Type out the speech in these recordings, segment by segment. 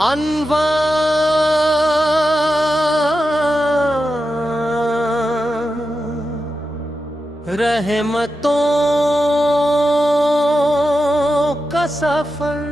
अनवर रहमतों का सफर।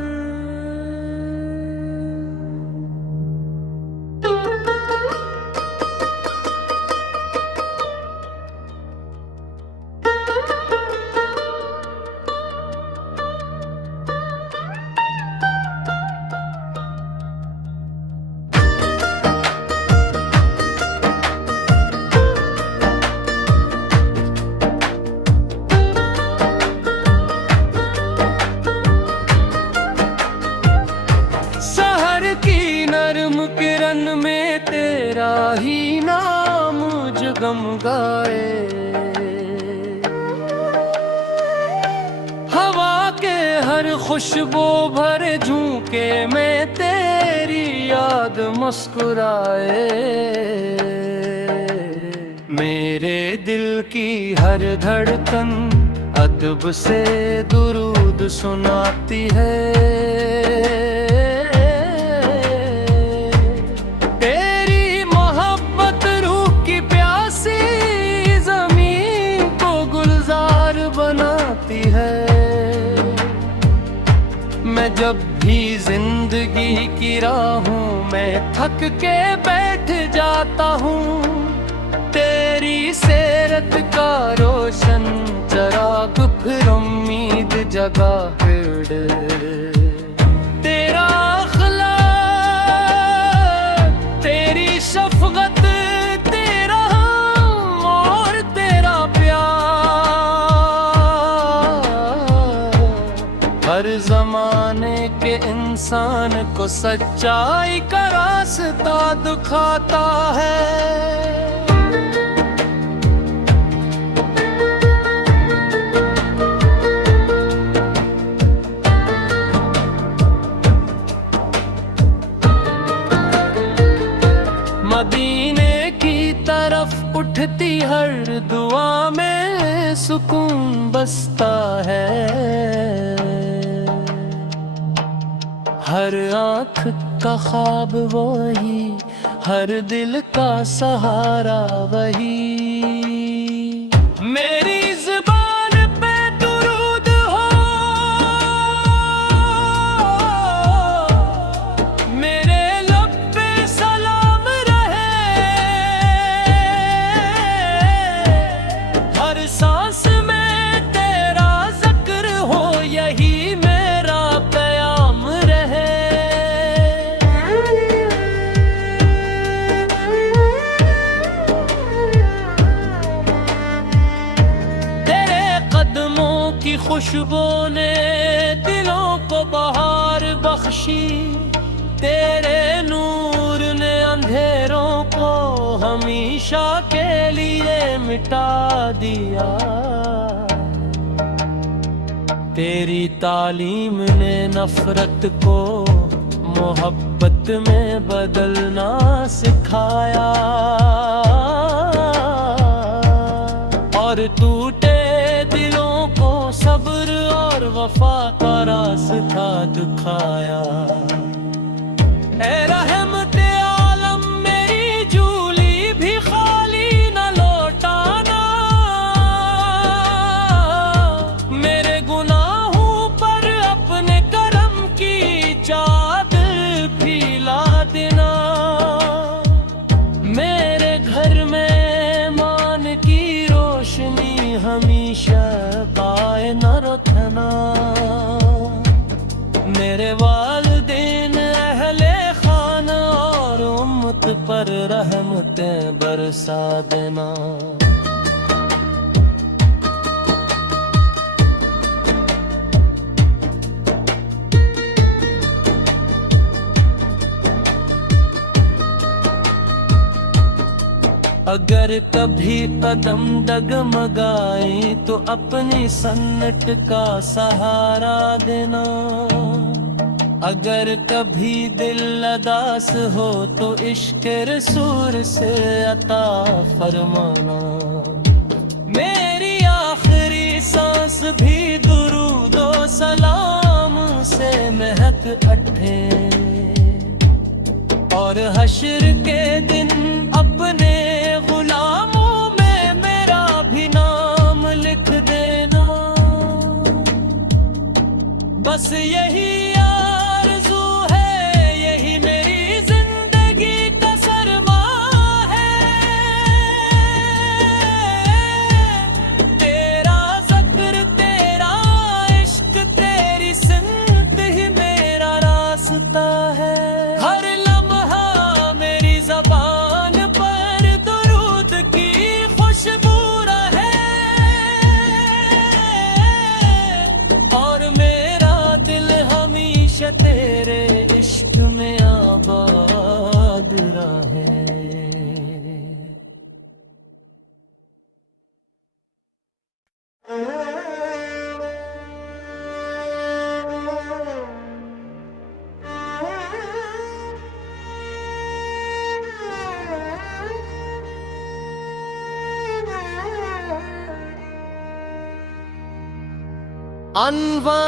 किरण में तेरा ही नाम जुगम गाए, हवा के हर खुशबू भरे झोंके में तेरी याद मुस्कुराए। मेरे दिल की हर धड़कन अदब से दुरूद सुनाती है। मैं जब भी जिंदगी की राहों में थक के बैठ जाता हूँ, तेरी सेरत का रोशन चराग फिर उम्मीद जगा फिर तेरा अखलाक, तेरी शफकत, तेरा हम और तेरा प्यार हर ज़माने के इंसान को सच्चाई का रास्ता दिखाता है। मदीने की तरफ उठती हर दुआ में सुकून बसता है। हर आँख का ख्वाब वही, हर दिल का सहारा वही। मेरी ज़ुबान पे दुरूद हो, मेरे लब पे सलाम रहे, हर सांस में तेरा ज़िक्र हो, यही मेरा प्याम रहे। तेरे कदमों की खुशबू ने दिलों को बहार बख्शी, तेरे नूर ने अंधेरों को हमेशा के लिए मिटा दिया। तेरी तालीम ने नफरत को मोहब्बत में बदलना सिखाया, और टूटे दिलों को सब्र और वफा का रास्ता दिखाया। ऐ रहमते आलम मेरी झोली भी खाली न लौटाना, मेरे गुनाहों पर अपने करम की चादर फैला देना। मेरे घर में मान की रोशनी हमेशा पाए न रखना। मेरे वालिदैन अहले खाना और उम्मत पर रहमतें बरसा देना। अगर कभी कदम डगमगाए तो अपनी सन्नत का सहारा देना। अगर कभी दिल उदास हो तो इश्क रसूल से अता फरमाना। मेरी आखिरी सांस भी दुरूद ओ सलाम से महक उठे। और हश्र के दिन अपने गुलामों में मेरा भी नाम लिख देना। बस यही आरज़ू है, यही मेरी जिंदगी का सरमा है। तेरा ज़िक्र, तेरा इश्क, तेरी सिमत ही मेरा रास्ता है। हर लम्हा मेरी ज़बान पर दुरूद की खुशबू रहे, और मेरा दिल हमेशा तेरे इश्क में आबाद रहे। अनवार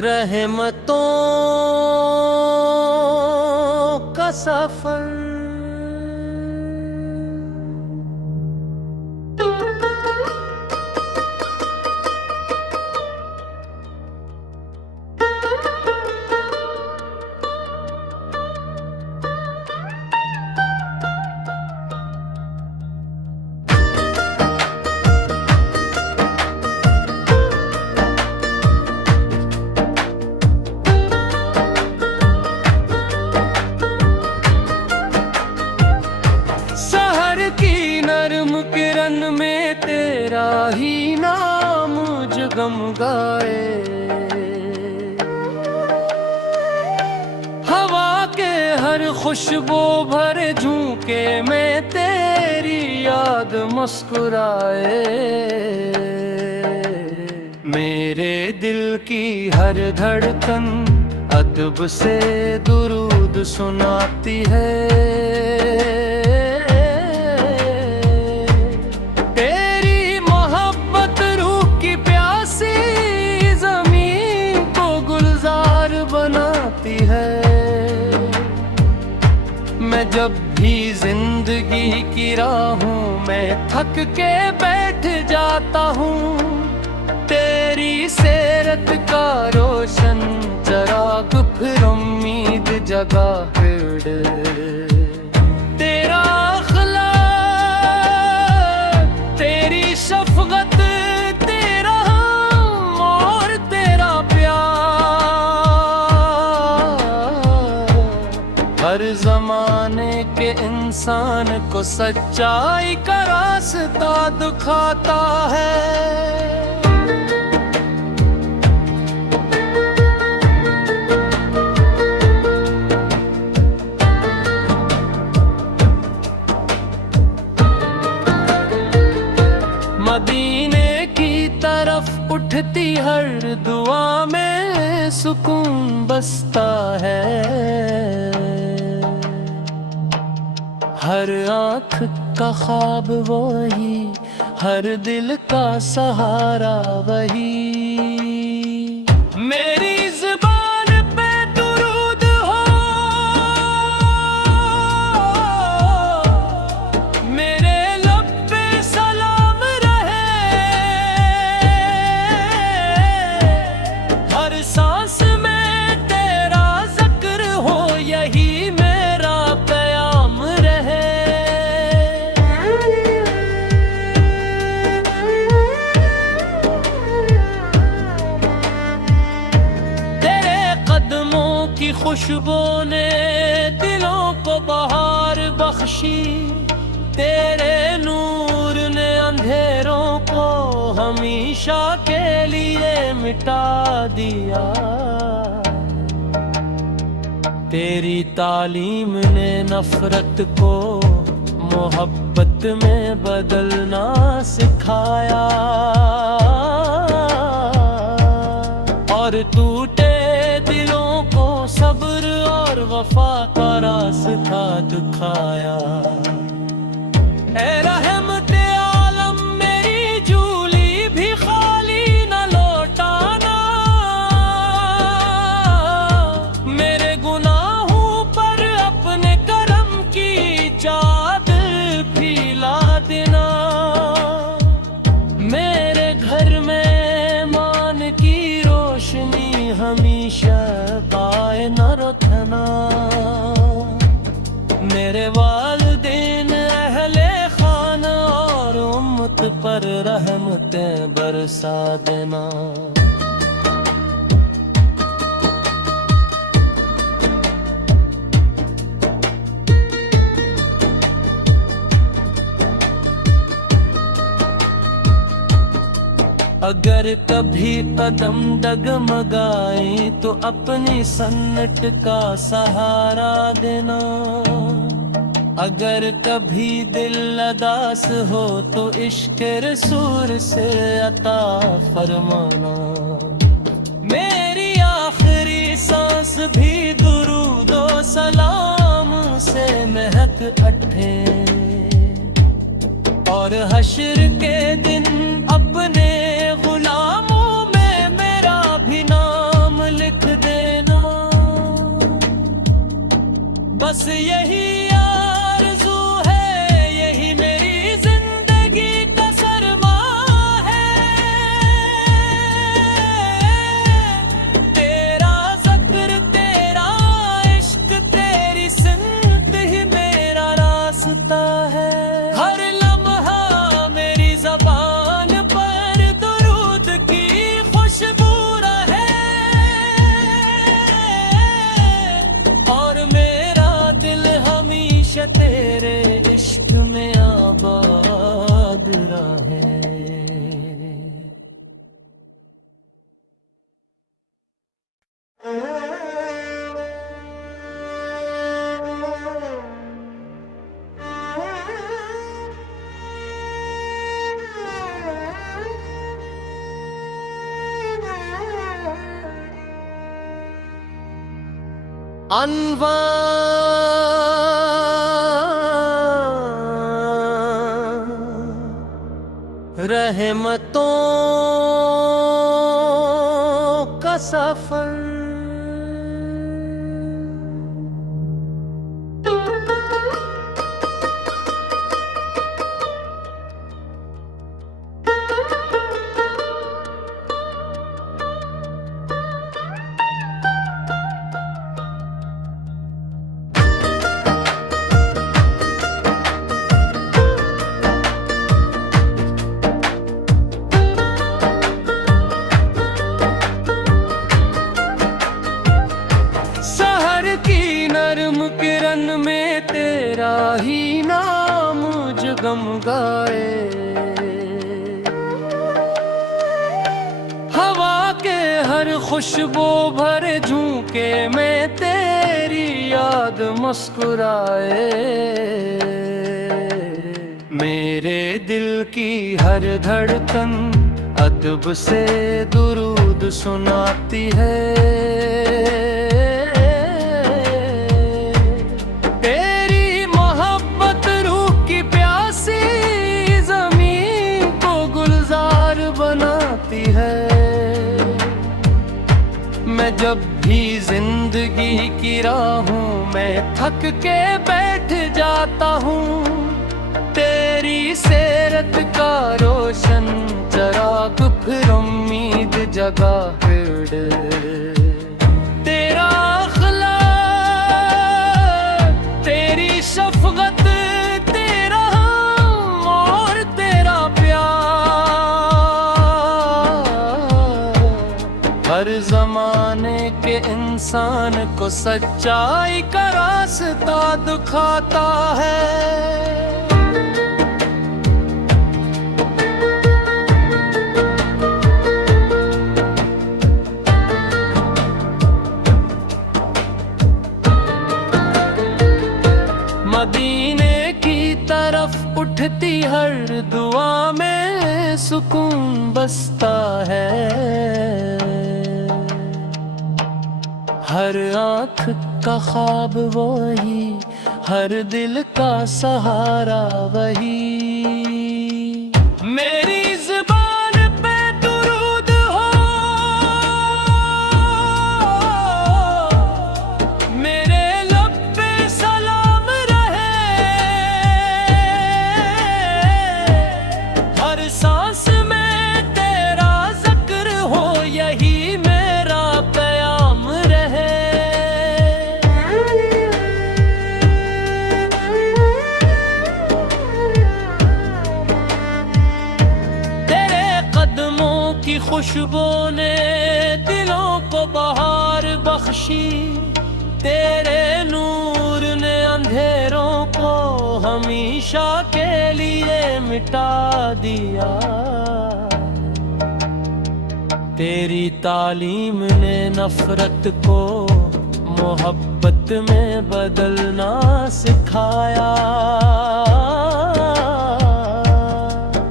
रहमतों का सफर, किरण में तेरा ही नाम जगमगाए। हवा के हर खुशबू भरे झोंके में तेरी याद मुस्कुराए। मेरे दिल की हर धड़कन अदब से दुरूद सुनाती है। मैं जब भी जिंदगी की राहों में थक के बैठ जाता हूँ, तेरी सेरत का रोशन चराग फिर उम्मीद जगा फिर। तेरा अखलाक, तेरी शफकत, तेरा हम और तेरा प्यार हर जमाने के इंसान को सच्चाई का रास्ता दिखाता है। मदीने की तरफ उठती हर दुआ में सुकून बसता है। हर आँख का ख्वाब वही, हर दिल का सहारा वही। मेरी ज़ुबान पे दुरूद हो, मेरे लब पे सलाम रहे। हर सांस में तेरा ज़िक्र हो, यही मेरा क़याम रहे। तेरे कदमों की खुशबू ने दिलों को बहार बख्शी। तेरे नूर ने अंधेरों को हमेशा के लिए मिटा दिया। तेरी तालीम ने नफरत को मोहब्बत में बदलना सिखाया। और टूटे दिलों को सब्र और वफा का रास्ता दिखाया। ऐ रहमते आलम मेरी झोली भी खाली न लौटाना। रहमतें बरसा देना। अगर कभी कदम डगमगाए तो अपनी सन्नत का सहारा देना। अगर कभी दिल उदास हो तो इश्क रसूल से अता फरमाना। मेरी आखिरी सांस भी दुरूदो सलाम से महक उठे और हश्र के दिन अपने गुलामों में मेरा भी नाम लिख देना। बस यही आरज़ू है, यही मेरी जिंदगी का सरमा है। तेरा ज़िक्र, तेरा इश्क, तेरी सिमत ही मेरा रास्ता है। हर लम्हा मेरी ज़बान पर दुरूद की खुशबू रहे और मेरा दिल हमेशा तेरे इश्क में आबाद रहे। अनवार रहमतों का सफर, सहर की नरम किरण में तेरा ही नाम जगमगाए। हवा के हर खुशबू भरे झोंके में तेरी याद मुस्कुराए। मेरे दिल की हर धड़कन अदब से दुरूद सुनाती है। तेरी मोहब्बत रूह की प्यासी ज़मीन को गुलजार बनाती है। मैं जब भी जिंदगी की राहों में थक के बैठ जाता हूँ, तेरी सेरत का रोशन चराग फिर उम्मीद जगा फिर। तेरा अखलाक, तेरी शफकत, तेरा हम और तेरा प्यार हर जमाने के इंसान को सच्चाई का रास्ता दिखाता है। मदीने की तरफ उठती हर दुआ में सुकून बसता है। हर आँख का ख्वाब वही, हर दिल का सहारा वही। मेरी ज़ुबान पे दुरूद हो, मेरे लब पे सलाम रहे। हर सांस में तेरा ज़िक्र हो, यही मेरा क़याम रहे। की खुशबू ने दिलों को बहार बख्शी, तेरे नूर ने अंधेरों को हमेशा के लिए मिटा दिया। तेरी तालीम ने नफरत को मोहब्बत में बदलना सिखाया,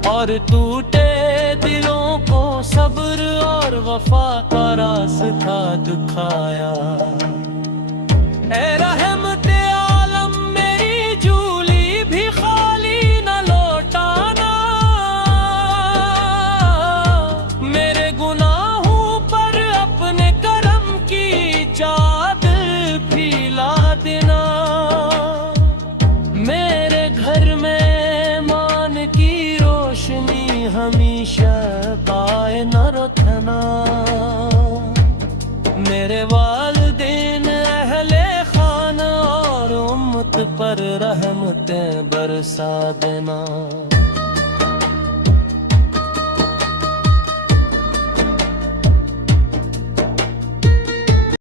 और टूटे दिलों को सब्र और वफा का रास्ता दिखाया। ऐ रहमते आलम मेरी झूली भी खाली न लौटाना, मेरे गुनाहों पर अपने करम की चादर फैला देना। मेरे घर में मान की रोशनी हमेशा पाए न रखना। मेरे वालिदैन अहले खाना और उम्मत पर रहमतें बरसा देना।